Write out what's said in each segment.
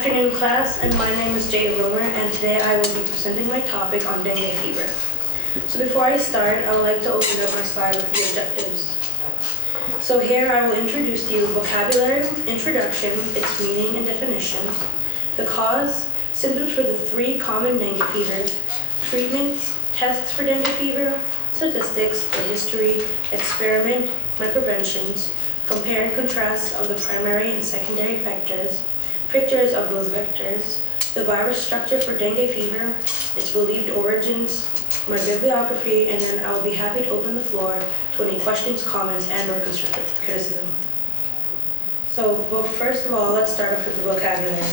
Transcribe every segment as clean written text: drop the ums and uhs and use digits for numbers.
afternoon, class, and my name is Jada Romer, and today I will be presenting my topic on dengue fever. So before I start, I would like to open up my slide with the objectives. So here I will introduce to you vocabulary, introduction, its meaning and definition, the cause, symptoms for the 3 common dengue fevers, treatments, tests for dengue fever, statistics, the history, experiment, my preventions, compare and contrast of the primary and secondary vectors, pictures of those vectors, the virus structure for dengue fever, its believed origins, my bibliography, and then I will be happy to open the floor to any questions, comments, and/or constructive criticism. So, well, first of all, let's start off with the vocabulary.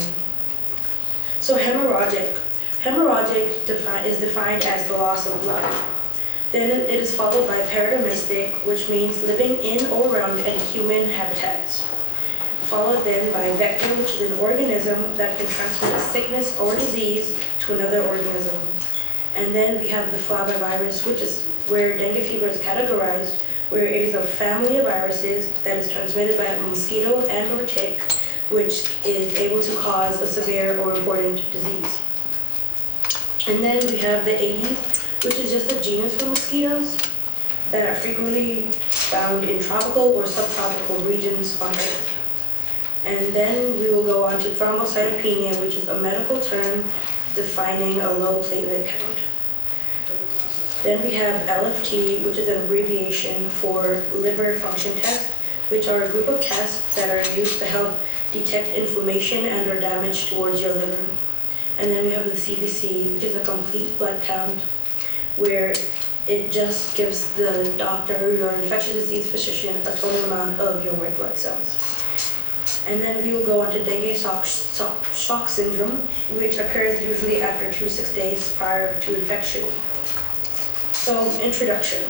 So, hemorrhagic. Hemorrhagic is defined as the loss of blood. Then it is followed by paradermistic, which means living in or around any human habitats. Followed then by vector, which is an organism that can transmit a sickness or disease to another organism. And then we have the flavivirus, which is where dengue fever is categorized, where it is a family of viruses that is transmitted by a mosquito and or tick, which is able to cause a severe or important disease. And then we have the Aedes, which is just a genus of mosquitoes that are frequently found in tropical or subtropical regions on Earth. And then we will go on to thrombocytopenia, which is a medical term defining a low platelet count. Then we have LFT, which is an abbreviation for liver function test, which are a group of tests that are used to help detect inflammation and or damage towards your liver. And then we have the CBC, which is a complete blood count, where it just gives the doctor, your infectious disease physician, a total amount of your white blood cells. And then we will go on to dengue shock syndrome, which occurs usually after 2 to 6 days prior to infection. So, introduction.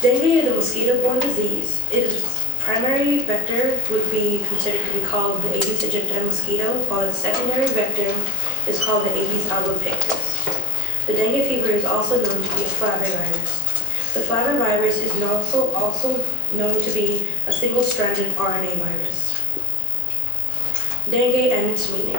Dengue is a mosquito-borne disease. Its primary vector would be considered to be called the Aedes aegypti mosquito, while its secondary vector is called the Aedes albopictus. The dengue fever is also known to be a flavivirus. The flavivirus is also known to be a single-stranded RNA virus. Dengue and its meaning.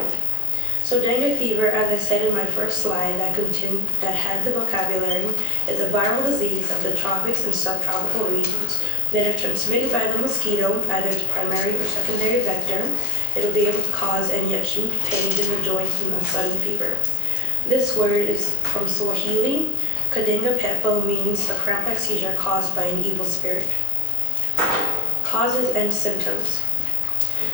So dengue fever, as I said in my first slide that had the vocabulary, is a viral disease of the tropics and subtropical regions that is transmitted by the mosquito, either its primary or secondary vector. It will be able to cause any acute pains in the joints and a sudden fever. This word is from Swahili. Kadinga pepo means a cramp-like seizure caused by an evil spirit. Causes and symptoms.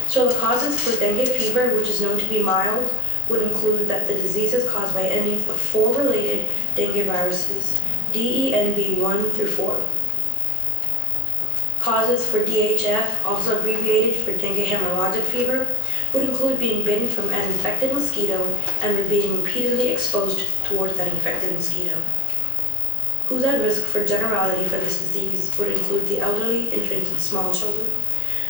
So the causes for dengue fever, which is known to be mild, would include that the disease is caused by any of the 4 related dengue viruses, DENV 1 through 4. Causes for DHF, also abbreviated for dengue hemorrhagic fever, would include being bitten from an infected mosquito and being repeatedly exposed towards that infected mosquito. Who's at risk for generality for this disease would include the elderly, infants, and small children.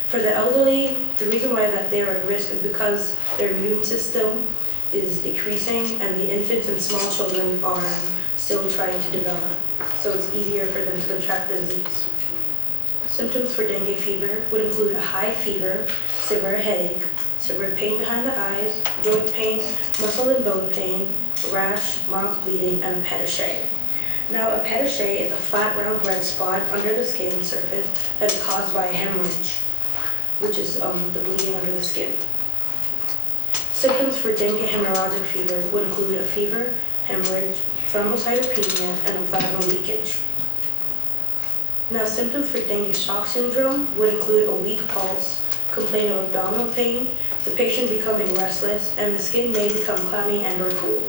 For the elderly, the reason why that they are at risk is because their immune system is decreasing and the infants and small children are still trying to develop. So it's easier for them to contract the disease. Symptoms for dengue fever would include a high fever, severe headache, severe pain behind the eyes, joint pain, muscle and bone pain, rash, mild bleeding, and a pétaché. Now, a pétaché is a flat, round red spot under the skin surface that is caused by a hemorrhage, which is the bleeding under the skin. Symptoms for dengue hemorrhagic fever would include a fever, hemorrhage, thrombocytopenia, and a plasma leakage. Now, symptoms for dengue shock syndrome would include a weak pulse, complaint of abdominal pain, the patient becoming restless, and the skin may become clammy and or cool.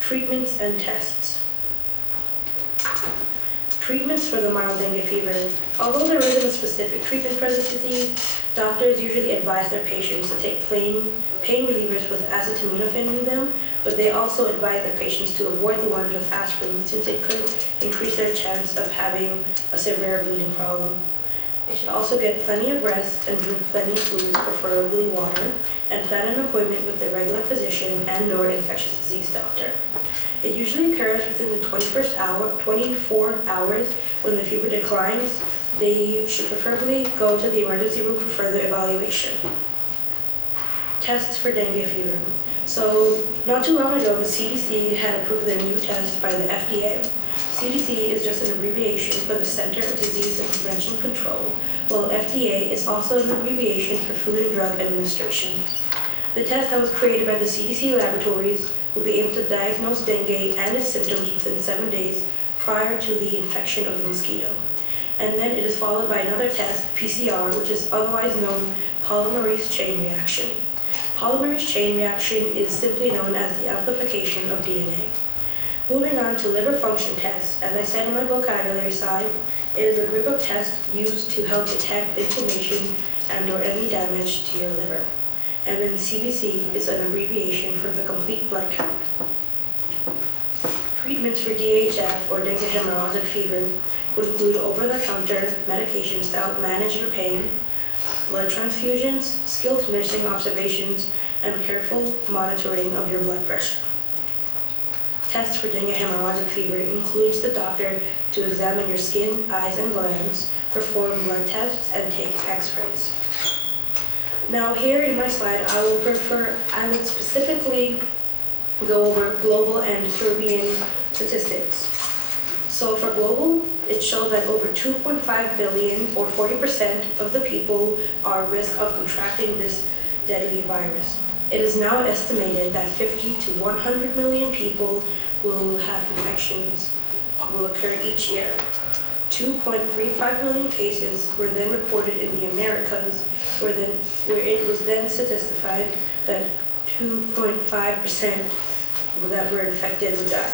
Treatments and tests. Treatments for the mild dengue fever. Although there isn't a specific treatment for this disease, doctors usually advise their patients to take pain relievers with acetaminophen in them, but they also advise their patients to avoid the ones with aspirin since it could increase their chance of having a severe bleeding problem. They should also get plenty of rest and drink plenty of fluids, preferably water, and plan an appointment with their regular physician and/or infectious disease doctor. It usually occurs within the 24 hours when the fever declines. They should preferably go to the emergency room for further evaluation. tests for dengue fever. So not too long ago, the CDC had approved a new test by the FDA. CDC is just an abbreviation for the Center of Disease and Prevention and Control, while FDA is also an abbreviation for Food and Drug Administration. The test that was created by the CDC laboratories will be able to diagnose dengue and its symptoms within 7 days prior to the infection of the mosquito. And then it is followed by another test, PCR, which is otherwise known polymerase chain reaction. Polymerase chain reaction is simply known as the amplification of DNA. Moving on to liver function tests, as I said in my vocabulary side, it is a group of tests used to help detect inflammation and or any damage to your liver. And then CBC is an abbreviation for the complete blood count. Treatments for DHF or dengue hemorrhagic fever would include over-the-counter medications to help manage your pain, blood transfusions, skilled nursing observations, and careful monitoring of your blood pressure. Tests for dengue hemorrhagic fever includes the doctor to examine your skin, eyes, and glands, perform blood tests, and take x-rays. Now here in my slide, I would specifically go over global and Caribbean statistics. So for global, it showed that over 2.5 billion, or 40% of the people are at risk of contracting this deadly virus. It is now estimated that 50 to 100 million people will have infections will occur each year. 2.35 million cases were then reported in the Americas, where it was then statistified that 2.5% that were infected would die.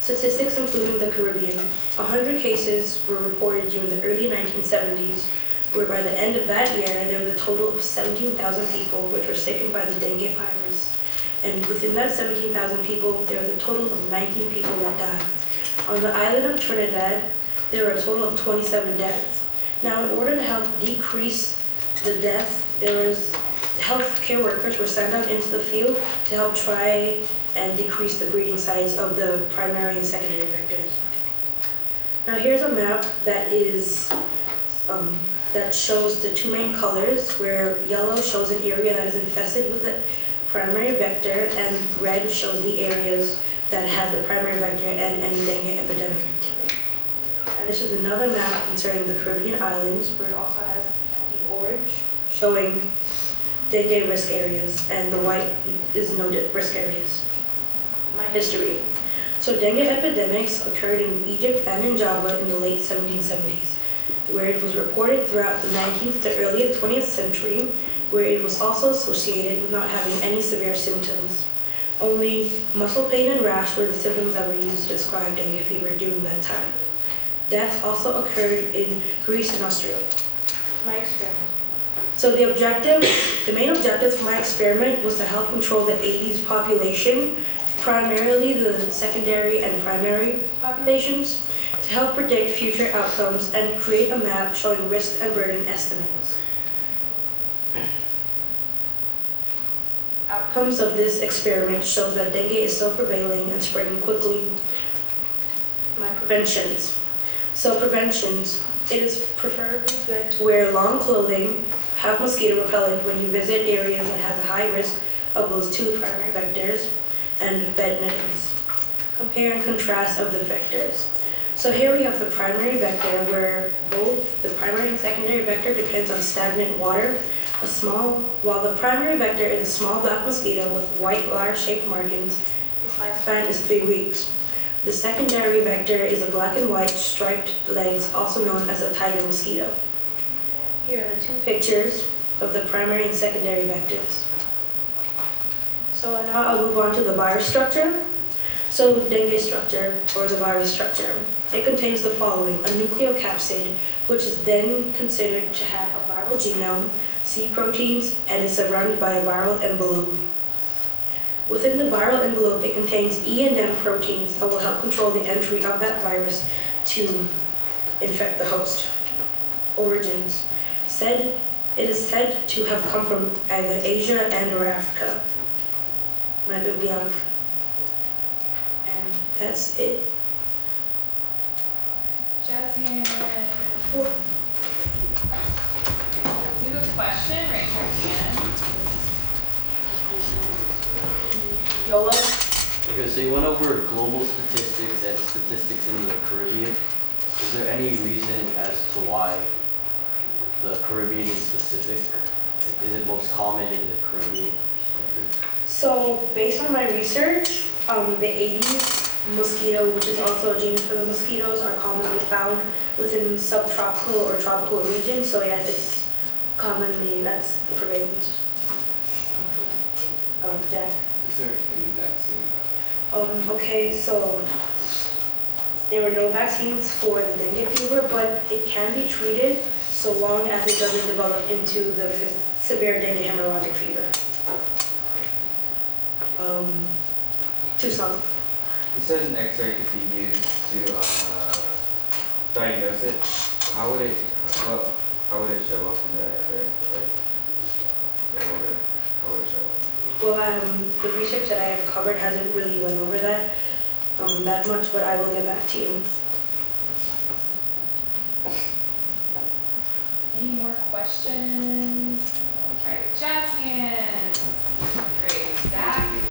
Statistics including the Caribbean. 100 cases were reported during the early 1970s, where by the end of that year, there was a total of 17,000 people which were stricken by the dengue virus. And within that 17,000 people, there was a total of 19 people that died. On the island of Trinidad, there were a total of 27 deaths. Now, in order to help decrease the deaths, there was healthcare workers were sent out into the field to help try and decrease the breeding sites of the primary and secondary vectors. Now, here's a map that that shows the two main colors, where yellow shows an area that is infested with the primary vector, and red shows the areas that have the primary vector and any dengue epidemic activity. And this is another map concerning the Caribbean islands, where it also has the orange showing dengue risk areas, and the white is no risk areas. My history. So dengue epidemics occurred in Egypt and in Java in the late 1770s, where it was reported throughout the 19th to early 20th century, where it was also associated with not having any severe symptoms. Only muscle pain and rash were the symptoms that were used to describe dengue fever during that time. Deaths also occurred in Greece and Australia. My experiment. So the main objective for my experiment was to help control the AIDS population, primarily the secondary and primary populations, to help predict future outcomes and create a map showing risk and burden estimates. Outcomes of this experiment show that dengue is still prevailing and spreading quickly. My preventions. So preventions, it is preferably good to wear long clothing, have mosquito repellent when you visit areas that have a high risk of those two primary vectors, and bed nettings. Compare and contrast of the vectors. So here we have the primary vector, where both the primary and secondary vector depends on stagnant water. While the primary vector is a small black mosquito with white large-shaped markings, its lifespan is 3 weeks. The secondary vector is a black and white striped legs, also known as a tiger mosquito. Here are 2 pictures of the primary and secondary vectors. So now I'll move on to the virus structure. So dengue structure, or the virus structure. It contains the following: a nucleocapsid, which is then considered to have a viral genome, C proteins, and is surrounded by a viral envelope. Within the viral envelope, it contains E and M proteins that will help control the entry of that virus to infect the host. Origins. It is said to have come from either Asia and or Africa. My bibliography. And that's it. Jazz hands. you have a question, raise your hand. Yola? Okay, so you went over global statistics and statistics in the Caribbean. Is there any reason as to why the Caribbean in specific? Is it most common in the Caribbean? So based on my research, the Aedes mosquito, which is also a genus for the mosquitoes, are commonly found within subtropical or tropical regions. So yes, it's commonly, that's the prevalence. Jack? Is there any vaccine? Okay, so there were no vaccines for the dengue fever, but it can be treated so long as it doesn't develop into the severe dengue hemorrhagic fever. Tucson. You said an X-ray could be used to diagnose it. How would it show up in the X-ray? How would it show up? Well, the research that I have covered hasn't really went over that much, but I will get back to you. Any more questions? All right, Jasmine.